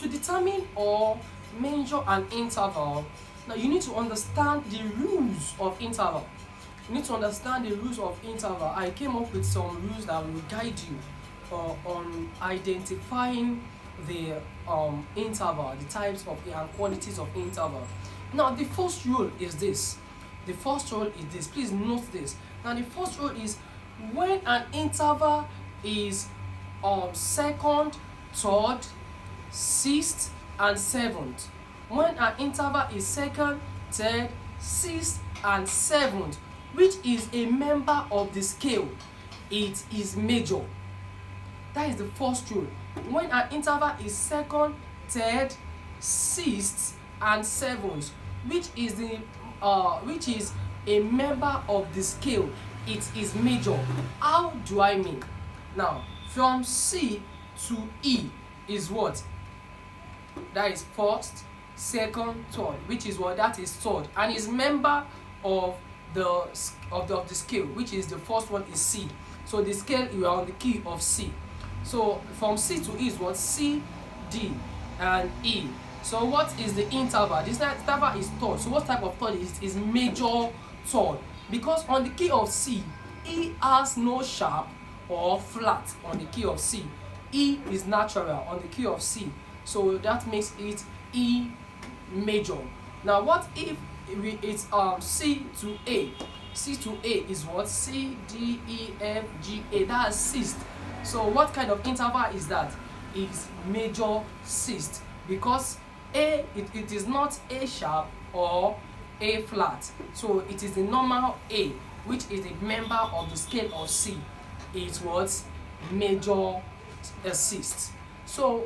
to determine or measure an interval, now you need to understand the rules of interval. You need to understand the rules of interval. I came up with some rules that will guide you on identifying the interval, the types of and quantities of interval. Now the first rule is this. Please note this. Now the first rule is when an interval is second, third, sixth, and seventh. When an interval is second, third, sixth, and seventh, which is a member of the scale, it is major. That is the first rule. When an interval is second, third, sixth, and seventh, which is a member of the scale, it is major. How do I mean? Now, from C to E is what? That is first, second, third, which is what? That is third, and is member of the scale, which is the first one is C. So the scale, you are on the key of C. So from C to E is what? C, D, and E. So what is the interval? This interval is third. So what type of third is major third? Because on the key of C, E has no sharp or flat on the key of C. E is natural on the key of C. So that makes it E major. Now what if it's C to A? C to A is what? C, D, E, F, G, A. That is sixth. So what kind of interval is that? It's major sixth, because A, it is not A sharp or A flat. So it is the normal A, which is a member of the scale of C. It was major sixth. So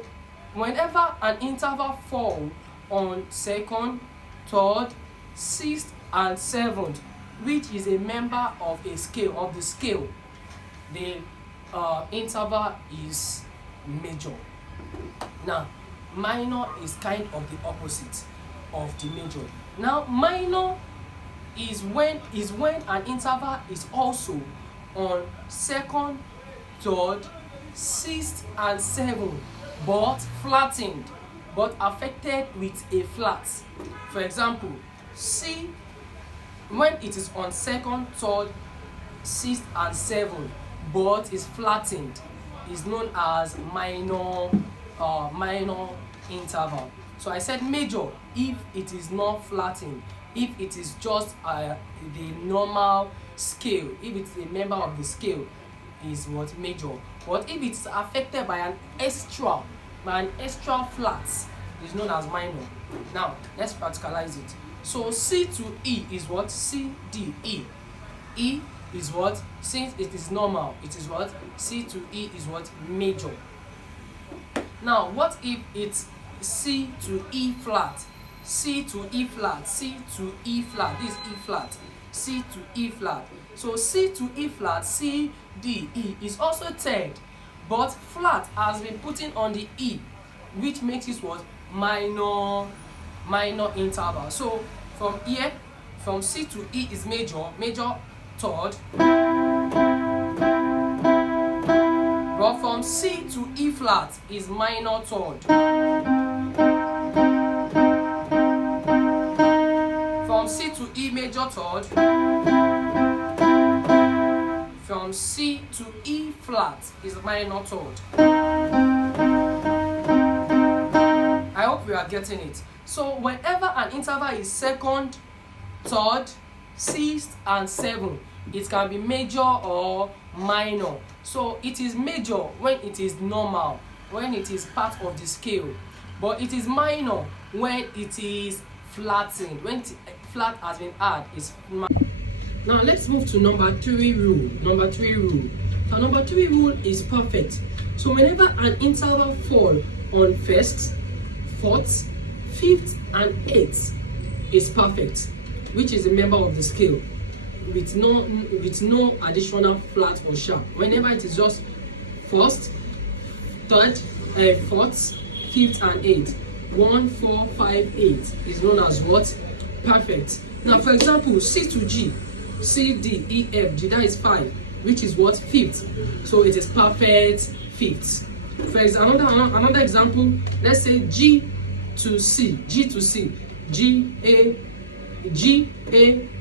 whenever an interval falls on second, third, sixth, and seventh, which is a member of a scale of the scale, the interval is major. Now minor is kind of the opposite of the major. Now minor is when an interval is also on second, third, sixth, and seventh, but flattened, but affected with a flat. For example, C, when it is on second, third, sixth, and seventh, but is flattened, is known as minor interval. So I said major if it is not flattened, if it is just the normal scale, if it's a member of the scale, is what? Major. But if it's affected by an extra flat, is known as minor. Now let's practicalize it. So C to E is what? C, D, E. E is what? Since it is normal, it is what? C to E is what? Major. Now what if it's C to E flat? C to E flat, C to E flat, this is E flat, C to E flat. So C to E flat, C, D, E is also third, but flat has been put in on the E, which makes it what? Minor interval. So from here, from C to E is major third, but from C to E flat is minor third. From C to E major third. From C to E flat is minor third. I hope we are getting it. So whenever an interval is second, third, sixth, and seventh, it can be major or minor. So it is major when it is normal, when it is part of the scale, but it is minor when it is flattened, when flat has been added. Is now let's move to number 3 rule. Number 3 rule. Now number 3 rule is perfect. So whenever an interval falls on first, fourth, fifth, and eighth, is perfect, which is a member of the scale, with no additional flat or sharp. Whenever it is just first, third, fourth, fifth, and eighth, 1, 4, 5, 8 is known as what? Perfect. Now for example, C to G, C, D, E, F, G, that is 5, which is what? Fifth. So it is perfect fifth. For example, another example, let's say G to C, G to C, G A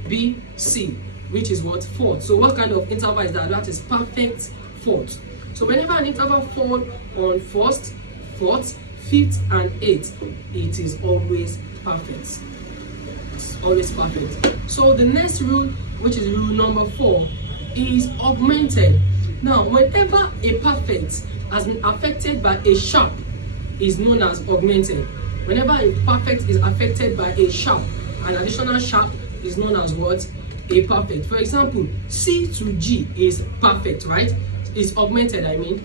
B C, which is what? Fourth. So what kind of interval is that? That is perfect fourth. So whenever an interval falls on first, fourth, fifth, and eighth, it is always perfect. It's always perfect. So the next rule, which is rule number 4, is augmented. Now, whenever a perfect has been affected by a sharp, is known as augmented. Whenever a perfect is affected by a sharp, an additional sharp is known as what? A perfect. For example, C to G is perfect, right? It's augmented, I mean.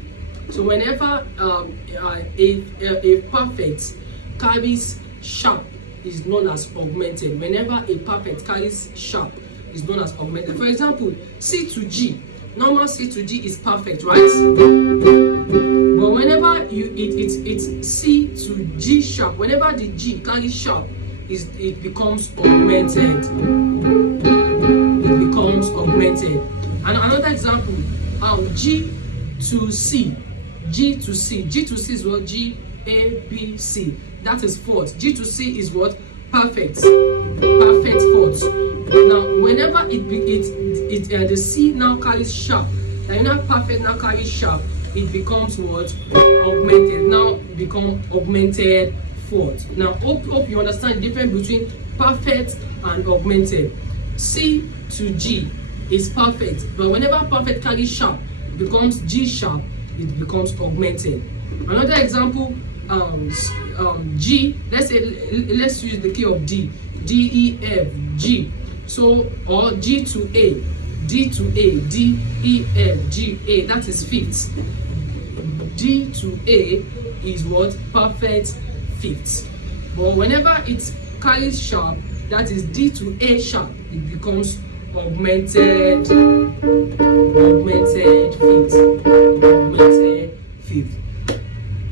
So whenever a perfect carries sharp, is known as augmented. Whenever a perfect carries sharp, is known as augmented. For example, C to G. Normal C to G is perfect, right? But whenever it's C to G sharp, whenever the G carries sharp, it becomes augmented. It becomes augmented. And another example, G to C. G to C. G to C is what? G A B C. That is fourth. G to C is what? Perfect. Perfect fourth. Now, whenever the C now carries sharp, and now perfect now carries sharp, it becomes what? Augmented. Now become augmented fourth. Now, hope you understand the difference between perfect and augmented. C to G is perfect, but whenever perfect carries sharp, it becomes G sharp, it becomes augmented. Another example, G, let's use the key of D, D, E, F, G. So, or G to A, D to A, D, E, F, G, A, that is fifth. D to A is what? Perfect fifth. But whenever it carries sharp, that is D to A sharp, it becomes augmented fifth. Augmented fifth.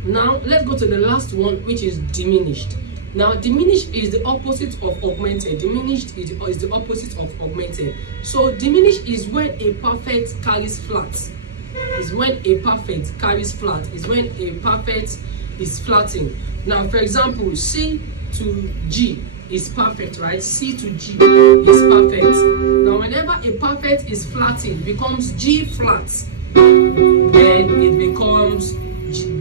Now let's go to the last one, which is diminished. Now diminished is the opposite of augmented. Diminished is the opposite of augmented. So diminished is when a perfect carries flat. Is when a perfect carries flat. Is when a perfect is flattened. Now, for example, C to G is perfect, right? C to G is perfect. Now, whenever a perfect is flattened, becomes G flat, then it becomes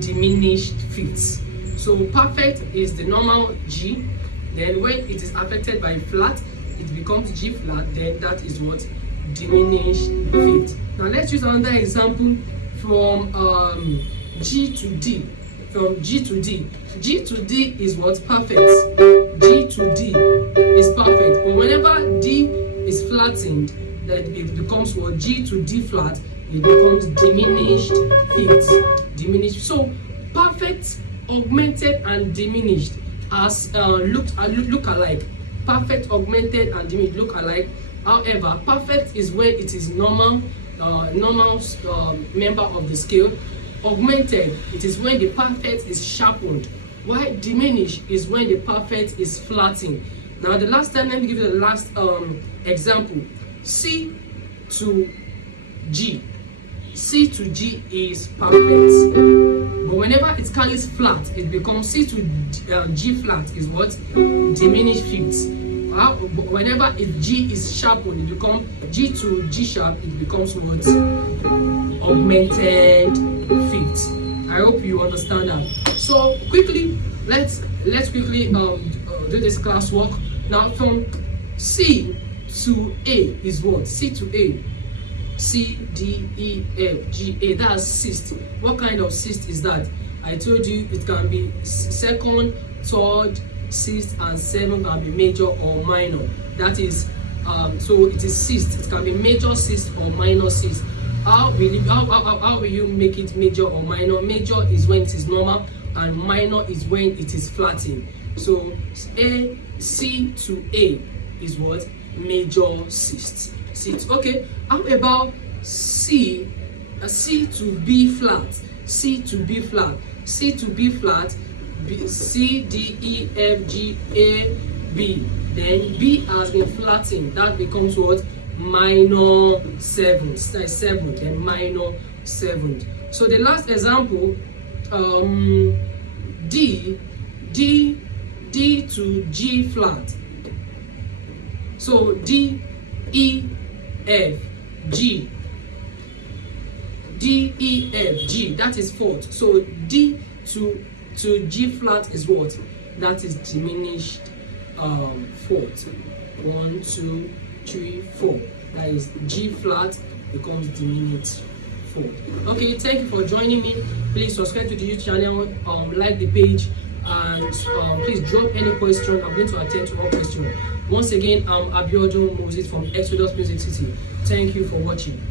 diminished fifths. So perfect is the normal G. Then when it is affected by flat, it becomes G flat. Then that is what? Diminished fifth. Now let's use another example from G to D. From G to D. G to D is what? Perfect. G to D is perfect. But whenever D is flattened, then it becomes what? G to D flat. It becomes diminished fifth. Diminished. So perfect, augmented, and diminished as look alike. Perfect, augmented, and diminished look alike. However, perfect is where it is normal member of the scale. Augmented, it is when the perfect is sharpened. While diminished is when the perfect is flattened. Now the last time, let me give you the last example. C to G. C to G is perfect. But whenever it carries flat, it becomes C to G flat is what? Diminished fifths. Whenever G is sharpened, it becomes G to G sharp, it becomes what? Augmented fifths. I hope you understand that. So quickly, let's quickly do this classwork. Now from C to A is what? C to A. C, D, E, F, G, A. That's sixth. What kind of sixth is that? I told you it can be second, third, sixth, and seventh can be major or minor. That is, so it is sixth. It can be major sixth or minor sixth. How will you make it major or minor? Major is when it is normal, and minor is when it is flattened. So A, C to A is what? Major sixth. Sixth. Okay. How about C? C to B flat. C to B flat. C to B flat. B, C, D, E, F, G, A, B. Then B has been flattened. That becomes what? Minor seventh. Seventh. Then minor seventh. So the last example D to G flat. So D, E, F, G. D, E, F, G. That is fourth. So D to G flat is what? That is diminished fourth. 1, 2, 3, 4. That is G flat becomes diminished fourth. Okay, thank you for joining me. Please subscribe to the YouTube channel, like the page, and please drop any question. I'm going to attend to all questions. Once again, I'm Abiodun Moses from Exodus Music City. Thank you for watching.